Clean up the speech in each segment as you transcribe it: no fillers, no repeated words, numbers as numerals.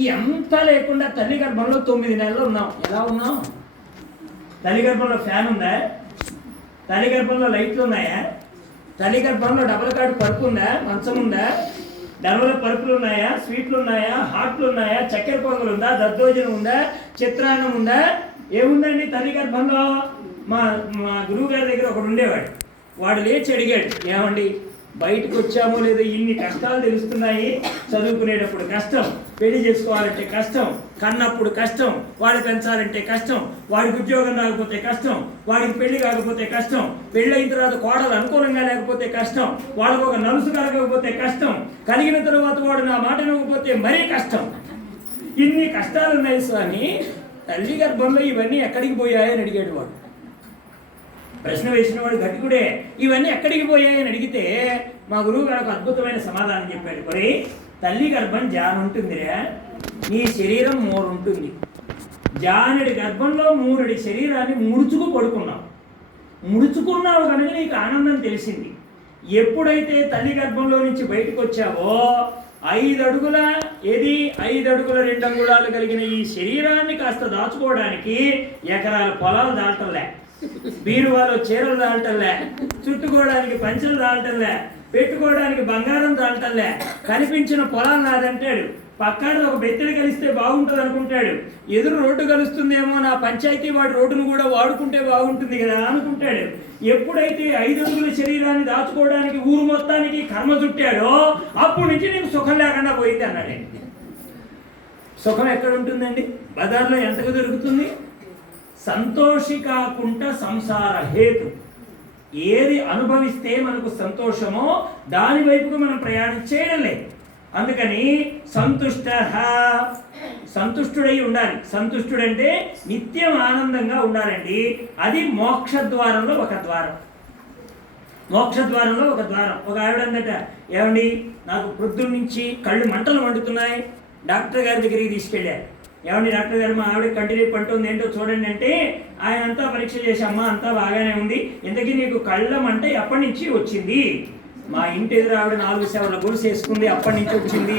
ఈ అంతా లేకుండా తల్లి గర్భంలో 9 నెలలు ఉన్నాం. ఎలా ఉన్నాం? తల్లి గర్భంలో ఫ్యాన్ ఉందా? తల్లి గర్భంలో లైట్లు ఉన్నాయా? తల్లి గర్భంలో డబల్ కార్డు పరుపు ఉందా? మంచం ఉందా? డబల్ పరుపులు ఉన్నాయా? స్వీట్లు ఉన్నాయా? హాట్లు ఉన్నాయా? చక్కెర పొంగలు ఉందా? దద్దోజనం ఉందా? చిత్రాన్నం ఉందా? ఏముందండి తల్లి గర్భంలో? మా మా గురువు గారి దగ్గర ఒకడు ఉండేవాడు. వాడు లేచి అడిగాడు, ఏమండి బయటకు వచ్చామో లేదో ఇన్ని కష్టాలు తెలుస్తున్నాయి, చదువుకునేటప్పుడు కష్టం, పెళ్లి చేసుకోవాలంటే కష్టం, కన్నప్పుడు కష్టం, వాడు పెంచాలంటే కష్టం, వాడికి ఉద్యోగం రాకపోతే కష్టం, వాడికి పెళ్లి కాకపోతే కష్టం, పెళ్ళి అయిన తర్వాత కోడలు అనుకూలంగా లేకపోతే కష్టం, వాళ్ళకు ఒక నలుసు కలగకపోతే కష్టం, కలిగిన తర్వాత వాడు నా మాట వినకపోతే మరీ కష్టం. ఇన్ని కష్టాలు ఉన్నాయి స్వామి, తల్లి గర్భంలో ఇవన్నీ ఎక్కడికి పోయాయని అడిగాడు వాడు. ప్రశ్న వేసిన వాడు గట్టికుడే. ఇవన్నీ ఎక్కడికి పోయాయని అడిగితే మా గురువు గారు ఒక అద్భుతమైన సమాధానం చెప్పాడు. మరి తల్లి గర్భం జాన్ ఉంటుందిరా, నీ శరీరం 3 ఉంటుంది. జానుడి గర్భంలో 3 శరీరాన్ని ముడుచుకు పడుకున్నావు. ముడుచుకున్నావు కనుక నీకు ఆనందం తెలిసింది. ఎప్పుడైతే తల్లి గర్భంలో నుంచి బయటకు వచ్చావో 5 అడుగుల 5 అడుగుల 2 అంగుళాలు కలిగిన ఈ శరీరాన్ని కాస్త దాచుకోవడానికి ఎకరాల పొలాలు దాటలే, బీరువాలో చీరలు దాటలే, చుట్టుకోవడానికి పంచలు దాటలే, పెట్టుకోవడానికి బంగారం దాటలే, కనిపించిన పొలాలు నాదంటాడు. పక్కన ఒక బెత్తడి కలిస్తే బాగుంటుంది అనుకుంటాడు. ఎదురు రోడ్డు కలుస్తుందేమో, నా పంచాయతీ వాడి రోడ్డును కూడా వాడుకుంటే బాగుంటుంది కదా అనుకుంటాడు. ఎప్పుడైతే 5 అడుగుల శరీరాన్ని దాచుకోవడానికి ఊరు మొత్తానికి కర్మ చుట్టాడో అప్పటి నుంచి నీకు సుఖం లేకుండా పోయింది అన్నాడు. సుఖం ఎక్కడ ఉంటుందండి? బజార్లో ఎంతకు దొరుకుతుంది? సంతోషి కాకుండా సంసార హేతు. ఏది అనుభవిస్తే మనకు సంతోషమో దాని వైపుకు మనం ప్రయాణం చేయడం లేదు. అందుకని సంతుష్టుడై ఉండాలి. సంతుష్టుడంటే నిత్యం ఆనందంగా ఉండాలండి. అది మోక్షద్వారంలో ఒక ద్వారం. మోక్షద్వారంలో ఒక ద్వారం. ఒక ఆవిడ అందట, ఏమండి నాకు ప్రొద్దున నుంచి కళ్ళు మంటలు మండుతున్నాయి, డాక్టర్ గారి దగ్గరికి తీసుకెళ్ళారు. ఏమండి డాక్టర్ గారు, మా ఆవిడ కంటిన్యూ పంటుంది ఏంటో చూడండి అంటే, ఆయన అంతా పరీక్ష చేసి, అమ్మ అంతా బాగానే ఉంది, ఇంతకీ నీకు కళ్ళ మంట ఎప్పటి నుంచి వచ్చింది? మా ఇంటి ఎదురు ఆవిడ 4 సేవల గొలుసు వేసుకుంది, అప్పటి నుంచి వచ్చింది.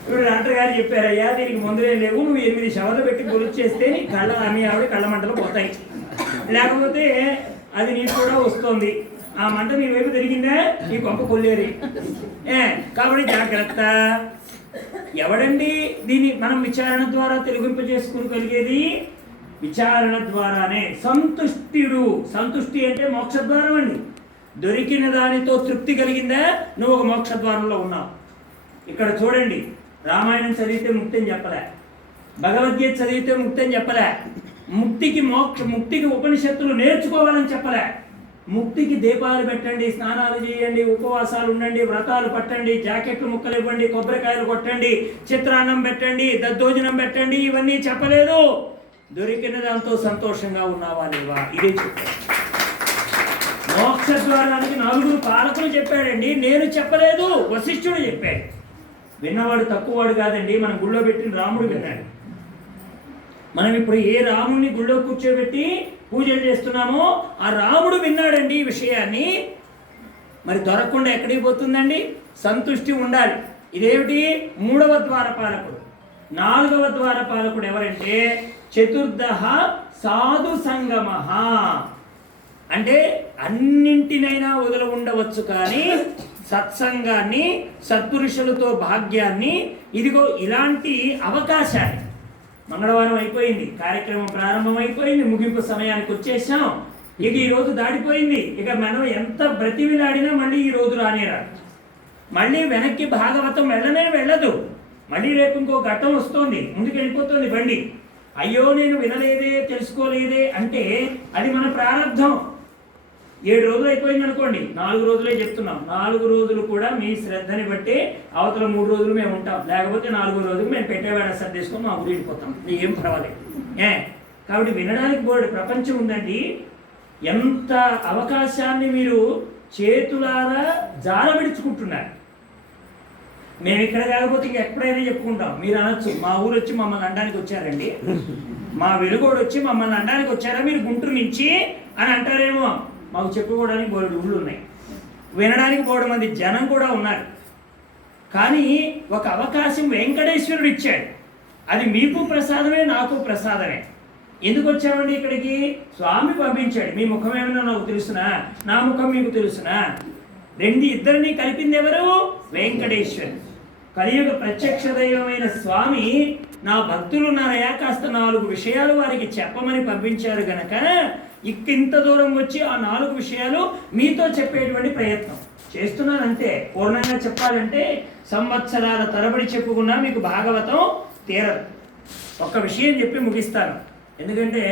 ఇప్పుడు డాక్టర్ గారు చెప్పారు, అయ్యా దీనికి మందులే లేవు, నువ్వు 8 సేవలు పెట్టి గొలుసు చేస్తే నీ మీ ఆవిడ కళ్ళ మంటలు పోతాయి, లేకపోతే అది నీకు కూడా వస్తుంది. ఆ మంట నీ వైపు తిరిగిందా నీ గొప్ప కొల్లేరి. కాబట్టి జాగ్రత్త. ఎవడండి దీన్ని మనం విచారణ ద్వారా తెలిగింపజేసుకోగలిగేది? విచారణ ద్వారానే. సంతుష్టి అంటే మోక్షద్వారం అండి. దొరికిన దానితో తృప్తి కలిగిందా, నువ్వు ఒక మోక్షద్వారంలో ఉన్నావు. ఇక్కడ చూడండి, రామాయణం చదివితే ముక్తి అని చెప్పలే, భగవద్గీత చదివితే ముక్తి అని చెప్పలే, ముక్తికి ఉపనిషత్తులు నేర్చుకోవాలని చెప్పలే. ముక్తికి దీపాలు పెట్టండి, స్నానాలు చేయండి, ఉపవాసాలు ఉండండి, వ్రతాలు పట్టండి, జాకెట్లు ముక్కలు ఇవ్వండి, కొబ్బరికాయలు కొట్టండి, చిత్రాన్నం పెట్టండి, దద్దోజనం పెట్టండి, ఇవన్నీ చెప్పలేదు. దొరికిన దాంతో సంతోషంగా ఉన్నావా లేవా, ఇదే చెప్పాడు. మోక్ష ద్వారానికి 4 పాలకులు చెప్పాడండి, నేను చెప్పలేదు, వశిష్ఠుడు చెప్పాడు. విన్నవాడు తక్కువవాడు కాదండి. మనం గుళ్ళో పెట్టిన రాముడు విన్నాడు. మనం ఇప్పుడు ఏ రాముడిని గుళ్ళో కూర్చోబెట్టి పూజలు చేస్తున్నామో ఆ రాముడు విన్నాడండి ఈ విషయాన్ని. మరి దొరకకుండా ఎక్కడికి పోతుందండి? సంతుష్టి ఉండాలి. ఇదేమిటి? 3వ ద్వారపాలకుడు. 4వ ద్వారపాలకుడు ఎవరంటే చతుర్దహ సాధు సంగమ. అంటే అన్నింటినైనా వదిలి ఉండవచ్చు, కానీ సత్సంగాన్ని, సత్పురుషులతో భాగ్యాన్ని, ఇదిగో ఇలాంటి అవకాశాన్ని. మంగళవారం అయిపోయింది, కార్యక్రమం ప్రారంభం అయిపోయింది, ముగింపు సమయానికి వచ్చేసాం. ఇక ఈ రోజు దాటిపోయింది. ఇక మనం ఎంత బ్రతిమిలాడినా మళ్ళీ ఈ రోజు రానేరాడు. మళ్ళీ వెనక్కి భాగవతం వెళ్ళదు. మళ్ళీ రేపు ఇంకో ఘట్టం వస్తుంది, ముందుకు వెళ్ళిపోతుంది బండి. అయ్యో నేను వినలేదే, తెలుసుకోలేదే అంటే అది మన ప్రారంధం. 7 రోజులు అయిపోయింది అనుకోండి, 4 రోజులే చెప్తున్నాం. 4 రోజులు కూడా మీ శ్రద్ధని బట్టి అవతల 3 రోజులు మేము ఉంటాం, లేకపోతే 4వ రోజుకు మేము పెట్టేవాడ సర్దేసుకొని మా ఊరు వెళ్ళిపోతాం, ఏం పర్వాలేదు. కాబట్టి వినడానికి బోర్డు ప్రపంచం ఉందండి. ఎంత అవకాశాన్ని మీరు చేతులారా జారవిడుచుకుంటున్నారు. మేము ఇక్కడ కాకపోతే ఇంక ఎప్పుడైనా చెప్పుకుంటాం. మీరు అనొచ్చు, మా ఊరు వచ్చి మమ్మల్ని అనడానికి వచ్చారండి, మా వెలుగోడు వచ్చి మమ్మల్ని అనడానికి వచ్చారా మీరు గుంటూరు నుంచి అని అంటారేమో. మాకు చెప్పుకోవడానికి బోర్డు ఊళ్ళు ఉన్నాయి, వినడానికి బోర్డు మంది జనం కూడా ఉన్నారు. కానీ ఒక అవకాశం వెంకటేశ్వరుడు ఇచ్చాడు. అది మీకు ప్రసాదమే, నాకు ప్రసాదమే. ఎందుకు వచ్చామండి ఇక్కడికి? స్వామి పంపించాడు. మీ ముఖం ఏమైనా నాకు తెలుసునా, నా ముఖం మీకు తెలుసునా? ఇద్దరిని కలిపింది ఎవరు? వెంకటేశ్వరుడు. కలియుగ ప్రత్యక్ష దైవమైన స్వామి నా భక్తులున్నారయా, కాస్త 4 విషయాలు వారికి చెప్పమని పంపించారు గనక ఇంత దూరం వచ్చి ఆ 4 విషయాలు మీతో చెప్పేటువంటి ప్రయత్నం చేస్తున్నానంతే. పూర్ణంగా చెప్పాలంటే సంవత్సరాల తరబడి చెప్పుకున్నా మీకు భాగవతం తీరదు. ఒక్క విషయం చెప్పి ముగిస్తాను. ఎందుకంటే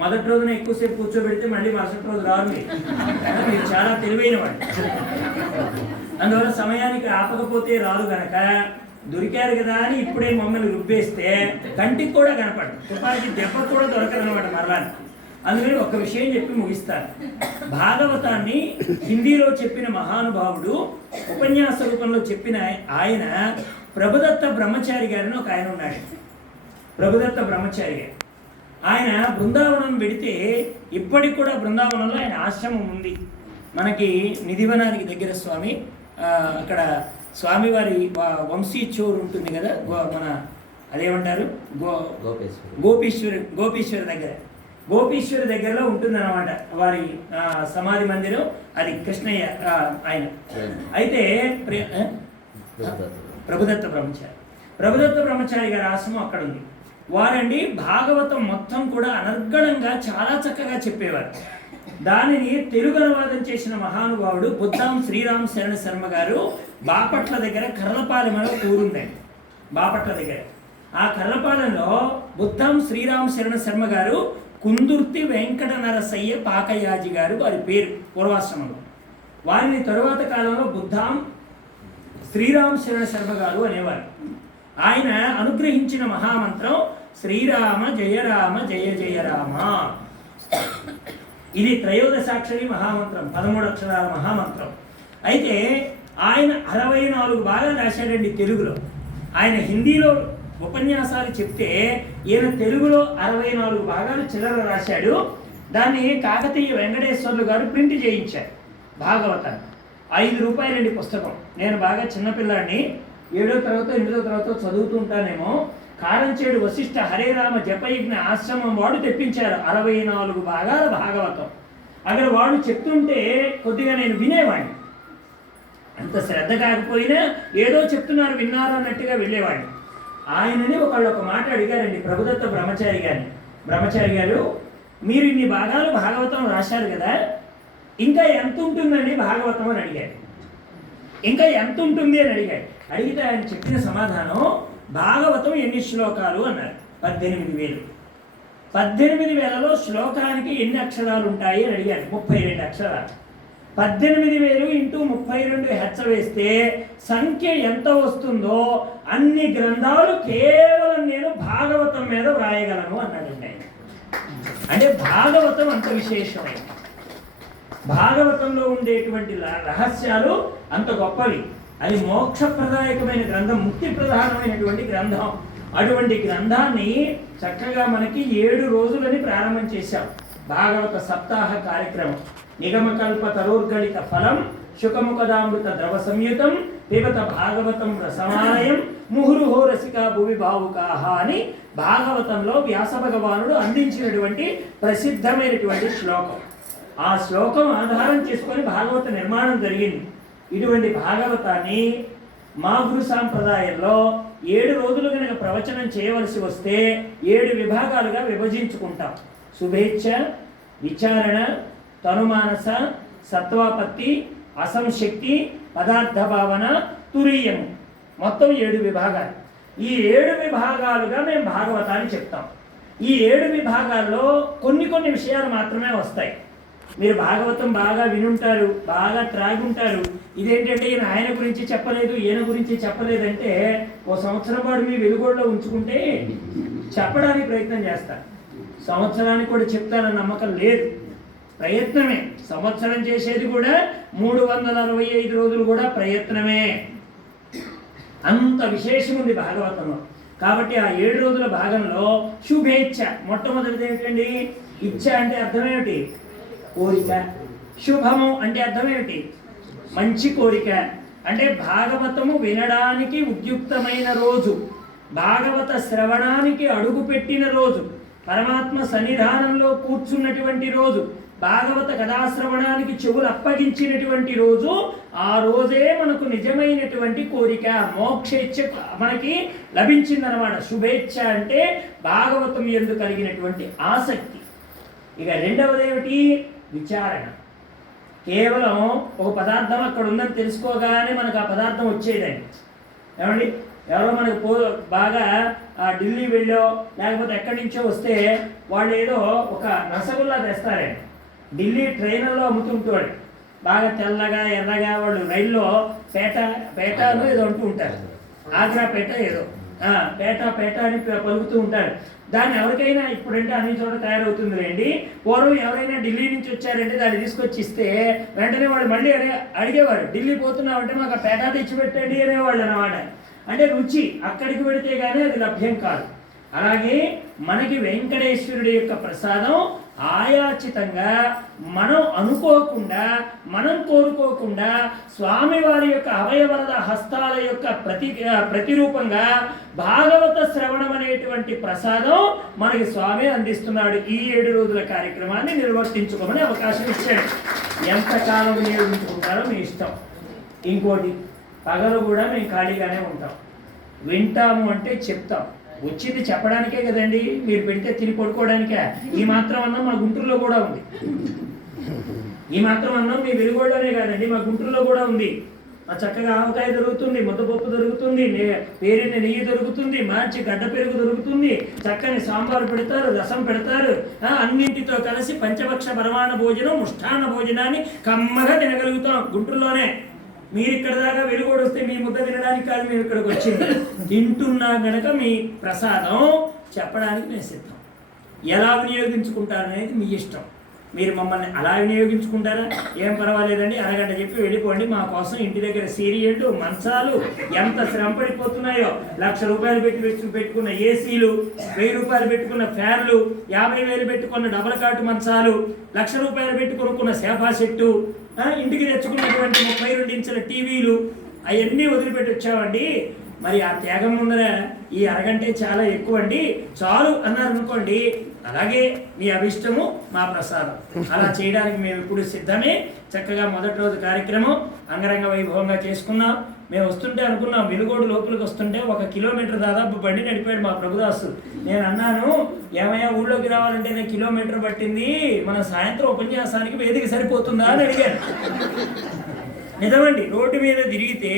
మొదటి రోజున ఎక్కువసేపు కూర్చోబెడితే మళ్ళీ మరుసటి రోజు రాదు. మీరు చాలా తెలివైన వాడు, అందువల్ల సమయానికి ఆపకపోతే రాదు గనక దొరికారు కదా అని ఇప్పుడే మమ్మల్ని రుబ్బేస్తే కంటికి కూడా కనపడదు, తుపాకి దెబ్బ కూడా దొరకదనమాట మరలా. అందుకని ఒక్క విషయం చెప్పి ముగిస్తాను. భాగవతాన్ని హిందీలో చెప్పిన మహానుభావుడు, ఉపన్యాస రూపంలో చెప్పిన ఆయన ప్రభుదత్త బ్రహ్మచారి గారిని ఒక ఆయన ఉన్నాడు. ప్రభుదత్త బ్రహ్మచారి గారు ఆయన బృందావనం పెడితే ఇప్పటికి కూడా బృందావనంలో ఆయన ఆశ్రమం ఉంది. మనకి నిధివనానికి దగ్గర స్వామి, అక్కడ స్వామివారి వంశీచోరు ఉంటుంది కదా, మన అదేమంటారు గోపీశ్వరి దగ్గరలో ఉంటుంది అన్నమాట వారి సమాధి మందిరం. అది కృష్ణయ్య ఆయన. అయితే ప్రభుదత్త బ్రహ్మచారి గారి ఆశ్రమం అక్కడ ఉంది. వారండి భాగవతం మొత్తం కూడా అనర్గళంగా చాలా చక్కగా చెప్పేవారు. దానిని తెలుగు అనువాదం చేసిన మహానుభావుడు బుద్ధాం శ్రీరామ్ శరణ శర్మ గారు బాపట్ల దగ్గర కర్లపాలెంలో ఊరుందండి. బాపట్ల దగ్గర ఆ కర్లపాలెంలో బుద్ధాం శ్రీరామ్ శరణ శర్మ గారు, కుందుర్తి వెంకట నరసయ్య పాకయాజి గారు వారి పేరు పూర్వాశ్రమంలో. వారిని తరువాత కాలంలో బుద్ధాం శ్రీరామ్ శరణ శర్మ గారు అనేవారు. ఆయన అనుగ్రహించిన మహామంత్రం శ్రీరామ జయ రామ జయ జయ రామ. ఇది త్రయోదశాక్షరి మహామంత్రం, 13 అక్షరాల మహామంత్రం. అయితే ఆయన 64 భాగాలు రాశాడండి తెలుగులో. ఆయన హిందీలో ఉపన్యాసాలు చెప్తే ఈయన తెలుగులో 64 భాగాలు చిల్లర రాశాడు. దాన్ని కాకతీయ వెంకటేశ్వర్లు గారు ప్రింట్ చేయించారు భాగవతాన్ని. 5 రూపాయలండి పుస్తకం. నేను బాగా చిన్నపిల్లాడిని, 7వ తరగతి 8వ తరగతి చదువుతూ ఉంటానేమో. కారంచేడు వశిష్ఠ హరేరామ జపయజ్ఞ ఆశ్రమం వాడు తెప్పించారు 64 భాగాల భాగవతం. అక్కడ వాడు చెప్తుంటే కొద్దిగా నేను వినేవాడిని. అంత శ్రద్ధ కాకపోయినా ఏదో చెప్తున్నారు విన్నారు అన్నట్టుగా వెళ్ళేవాడిని. ఆయనని ఒక మాట అడిగారండి ప్రభుదత్త బ్రహ్మచారి గారిని. బ్రహ్మచారి గారు, మీరు ఇన్ని భాగాలు భాగవతం రాశారు కదా, ఇంకా ఎంత ఉంటుందండి భాగవతం అని అడిగారు. ఇంకా ఎంత ఉంటుంది అని అడిగాడు. అడిగితే ఆయన చెప్పిన సమాధానం, భాగవతం ఎన్ని శ్లోకాలు అన్నారు. 18,000. 18,000లో శ్లోకానికి ఎన్ని అక్షరాలు ఉంటాయి అని అడిగారు. 32 అక్షరాలు. 18,000 ఇంటూ 32 హెచ్చ వేస్తే సంఖ్య ఎంత వస్తుందో అన్ని గ్రంథాలు కేవలం నేను భాగవతం మీద వ్రాయగలను అన్నాడండి ఆయన. అంటే భాగవతం అంత విశేషమైంది. భాగవతంలో ఉండేటువంటి రహస్యాలు అంత గొప్పవి. అది మోక్షప్రదాయకమైన గ్రంథం, ముక్తి ప్రధానమైనటువంటి గ్రంథం. అటువంటి గ్రంథాన్ని చక్కగా మనకి 7 రోజులని ప్రారంభం చేశాం. భాగవత సప్తాహ కార్యక్రమం. నిగమకల్ప తరోర్గళిత ఫలం శుకముఖదామృత ద్రవ సంయుతం పిబత భాగవతం రసమాలయం ముహురుహో రసికా భువి భావుకాహ అని భాగవతంలో వ్యాస భగవానుడు అందించినటువంటి ప్రసిద్ధమైనటువంటి శ్లోకం. ఆ శ్లోకం ఆధారం చేసుకొని భాగవత నిర్మాణం జరిగింది. ఇటువంటి భాగవతాన్ని మా గురు సాంప్రదాయంలో 7 రోజులు కనుక ప్రవచనం చేయవలసి వస్తే 7 విభాగాలుగా విభజించుకుంటాం. శుభేచ్ఛ, విచారణ, తనుమానస, సత్వాపత్తి, అసంశక్తి, పదార్థ భావన, తురీయము. మొత్తం 7 విభాగాలు. ఈ 7 విభాగాలుగా మేము భాగవతాన్ని చెప్తాం. ఈ 7 విభాగాల్లో కొన్ని విషయాలు మాత్రమే వస్తాయి. మీరు భాగవతం బాగా వినుంటారు, బాగా త్రాగుంటారు. ఇదేంటంటే ఈయన ఆయన గురించి చెప్పలేదు, ఈయన గురించి చెప్పలేదంటే ఓ సంవత్సరం పాటు మీ వెలుగులో ఉంచుకుంటే చెప్పడానికి ప్రయత్నం చేస్తారు. సంవత్సరానికి కూడా చెప్తానన్న నమ్మకం లేదు, ప్రయత్నమే. సంవత్సరం చేసేది కూడా 365 రోజులు కూడా ప్రయత్నమే. అంత విశేషం ఉంది భాగవతంలో. కాబట్టి ఆ 7 రోజుల భాగంలో శుభేచ్ఛ మొట్టమొదటిది ఏమిటండి? ఇచ్ఛ అంటే అర్థం ఏమిటి? కోరిక. శుభము అంటే అర్థం ఏమిటి? మంచి కోరిక. అంటే భాగవతము వినడానికి ఉద్యుక్తమైన రోజు, భాగవత శ్రవణానికి అడుగుపెట్టిన రోజు, పరమాత్మ సన్నిధానంలో కూర్చున్నటువంటి రోజు, భాగవత కథాశ్రవణానికి చెవులు అప్పగించినటువంటి రోజు, ఆ రోజే మనకు నిజమైనటువంటి కోరిక మోక్షేచ్ఛ మనకి లభించిందనమాట. శుభేచ్ఛ అంటే భాగవతం యందు కలిగినటువంటి ఆసక్తి. ఇక రెండవది ఏమిటి? విచారణ. కేవలం ఒక పదార్థం అక్కడ ఉందని తెలుసుకోగానే మనకు ఆ పదార్థం వచ్చేదండి. ఏమండి, ఎవరో మనకు బాగా ఢిల్లీ వెళ్ళో లేకపోతే ఎక్కడి నుంచో వస్తే వాళ్ళు ఏదో ఒక రసగుల్లా తెస్తారండి. ఢిల్లీ ట్రైన్లో అమ్ముతుంటాడు, బాగా తెల్లగా ఎర్రగా. వాళ్ళు రైల్లో పేటను ఏదో అంటూ ఉంటారు, ఆగ్రా పేట ఏదో పేట అని పలుకుతూ ఉంటారు. దాన్ని ఎవరికైనా ఇప్పుడంటే అన్ని చోట తయారవుతుంది రండి. పూర్వం ఎవరైనా ఢిల్లీ నుంచి వచ్చారంటే దాన్ని తీసుకొచ్చి ఇస్తే వెంటనే వాళ్ళు మళ్ళీ అడిగేవారు, ఢిల్లీ పోతున్నామంటే మాకు ఆ పేట తెచ్చి పెట్టండి అనేవాళ్ళు అనమాట. అంటే రుచి అక్కడికి పెడితే కానీ అది లభ్యం కాదు. అలాగే మనకి వెంకటేశ్వరుడి యొక్క ప్రసాదం ఆయాచితంగా మనం అనుకోకుండా, మనం కోరుకోకుండా స్వామివారి యొక్క అవయవరద హస్తాల యొక్క ప్రతిరూపంగా భాగవత శ్రవణం అనేటువంటి ప్రసాదం మనకి స్వామి అందిస్తున్నాడు. ఈ 7 రోజుల కార్యక్రమాన్ని నిర్వర్తించుకోమని అవకాశం ఇచ్చాడు. ఎంతకాలం వినియోగించుకుంటారో మీ ఇష్టం. ఇంకోటి, పగలు కూడా మేము ఖాళీగానే ఉంటాం. వింటాము అంటే చెప్తాం. వచ్చింది చెప్పడానికే కదండి, మీరు పెడితే తిని పడుకోవడానికే. ఈ మాత్రం అన్నం మా గుంటూరులో కూడా ఉంది. ఈ మాత్రం అన్నం మీ వెలుగోడలోనే కాదండి, మా గుంటూరులో కూడా ఉంది. చక్కగా ఆవకాయ దొరుకుతుంది, ముద్దపప్పు దొరుకుతుంది, పేరిన నెయ్యి దొరుకుతుంది, మంచి గడ్డ పెరుగు దొరుకుతుంది, చక్కని సాంబారు పెడతారు, రసం పెడతారు. అన్నింటితో కలిసి పంచభక్ష పరమాణ భోజనం, ముష్టాన్న భోజనాన్ని కమ్మగా తినగలుగుతాం గుంటూరులోనే. మీరు ఇక్కడ దాకా వెలుగోడు వస్తే మీ ముద్ద తినడానికి కాదు మేము ఇక్కడికి వచ్చింది. తింటున్నా గనక మీ ప్రసాదం చెప్పడానికి నేను సిద్ధం. ఎలా వినియోగించుకుంటారనేది మీ ఇష్టం. మీరు మమ్మల్ని అలా వినియోగించుకుంటారా, ఏం పర్వాలేదండి, అరగంట చెప్పి వెళ్ళిపోండి. మా కోసం ఇంటి దగ్గర సీరియళ్ళు, మంచాలు ఎంత శ్రమ పడిపోతున్నాయో. 1,00,000 రూపాయలు పెట్టుకున్న ఏసీలు, 1000 రూపాయలు పెట్టుకున్న ఫ్యాన్లు, 50,000 పెట్టుకున్న డబల్ కాటు మంచాలు, 1,00,000 రూపాయలు పెట్టి కొనుక్కున్న సేఫా సెట్టు, ఇంటికి తెచ్చుకున్నటువంటి 32 ఇంచుల టీవీలు, అవన్నీ వదిలిపెట్టి వచ్చామండి. మరి ఆ త్యాగం ముందర ఈ అరగంటే చాలా ఎక్కువ అండి, చాలు అన్నారు అనుకోండి, అలాగే మీ అభిష్టము మా ప్రసాదం. అలా చేయడానికి మేము ఇప్పుడు సిద్ధమే. చక్కగా మొదటి రోజు కార్యక్రమం అంగరంగ వైభవంగా చేసుకున్నాం. మేము వస్తుంటే అనుకున్నాం, వెలుగోడు లోపలికి వస్తుంటే 1 కిలోమీటర్ దాదాపు బండి నడిపాడు మా ప్రభుదాసు. నేను అన్నాను, ఏమయ్యా ఊళ్ళోకి రావాలంటే నేను కిలోమీటర్ పట్టింది, మన సాయంత్రం ఉపన్యాసానికి వేదిక సరిపోతుందా అని అడిగాను. నిజమండి, రోడ్డు మీద తిరిగితే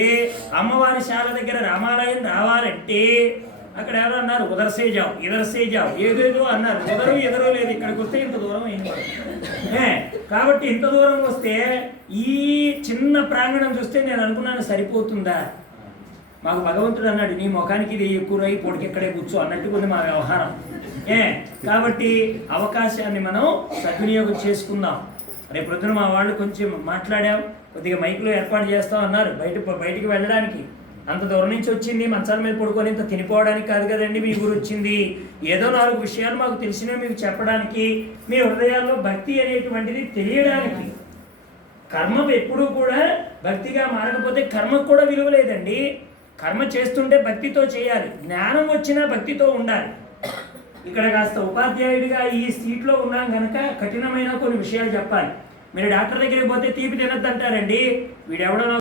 అమ్మవారి శాల దగ్గర రామాలయం రావాలంటే అక్కడ ఎవరు అన్నారు, ఉదర్సేజావు ఇదర్సేజావు ఏదేదో అన్నారు. ఎదరో లేదు, ఇక్కడికి వస్తే ఇంత దూరం అయింది. కాబట్టి ఇంత దూరం వస్తే ఈ చిన్న ప్రాంగణం చూస్తే నేను అనుకున్నాను సరిపోతుందా. మాకు భగవంతుడు అన్నాడు, నీ ముఖానికి ఇది ఎక్కువ పొడికి ఎక్కడే కూర్చో అన్నట్టుకుంది మా వ్యవహారం. కాబట్టి అవకాశాన్ని మనం సద్వినియోగం చేసుకుందాం. రేపు పొద్దున మా వాళ్ళు కొంచెం మాట్లాడాం, కొద్దిగా మైక్లో ఏర్పాటు చేస్తాం అన్నారు. బయటికి వెళ్ళడానికి అంత దూరం నుంచి వచ్చింది, మంచాల మీద పడుకొని ఇంత తినిపోవడానికి కాదు కదండి మీ ఊరు వచ్చింది. ఏదో 4 విషయాలు మాకు తెలిసినవి మీకు చెప్పడానికి, మీ హృదయాల్లో భక్తి అనేటువంటిది తెలియడానికి. కర్మ ఎప్పుడూ కూడా భక్తిగా మారకపోతే కర్మకు కూడా విలువ లేదండి. కర్మ చేస్తుంటే భక్తితో చేయాలి, జ్ఞానం వచ్చినా భక్తితో ఉండాలి. ఇక్కడ కాస్త ఉపాధ్యాయుడిగా ఈ సీట్లో ఉన్నాం కనుక కఠినమైన కొన్ని విషయాలు చెప్పాలి. మీరు డాక్టర్ దగ్గరికి పోతే తీపి తినద్దంటారండి. వీడెవడో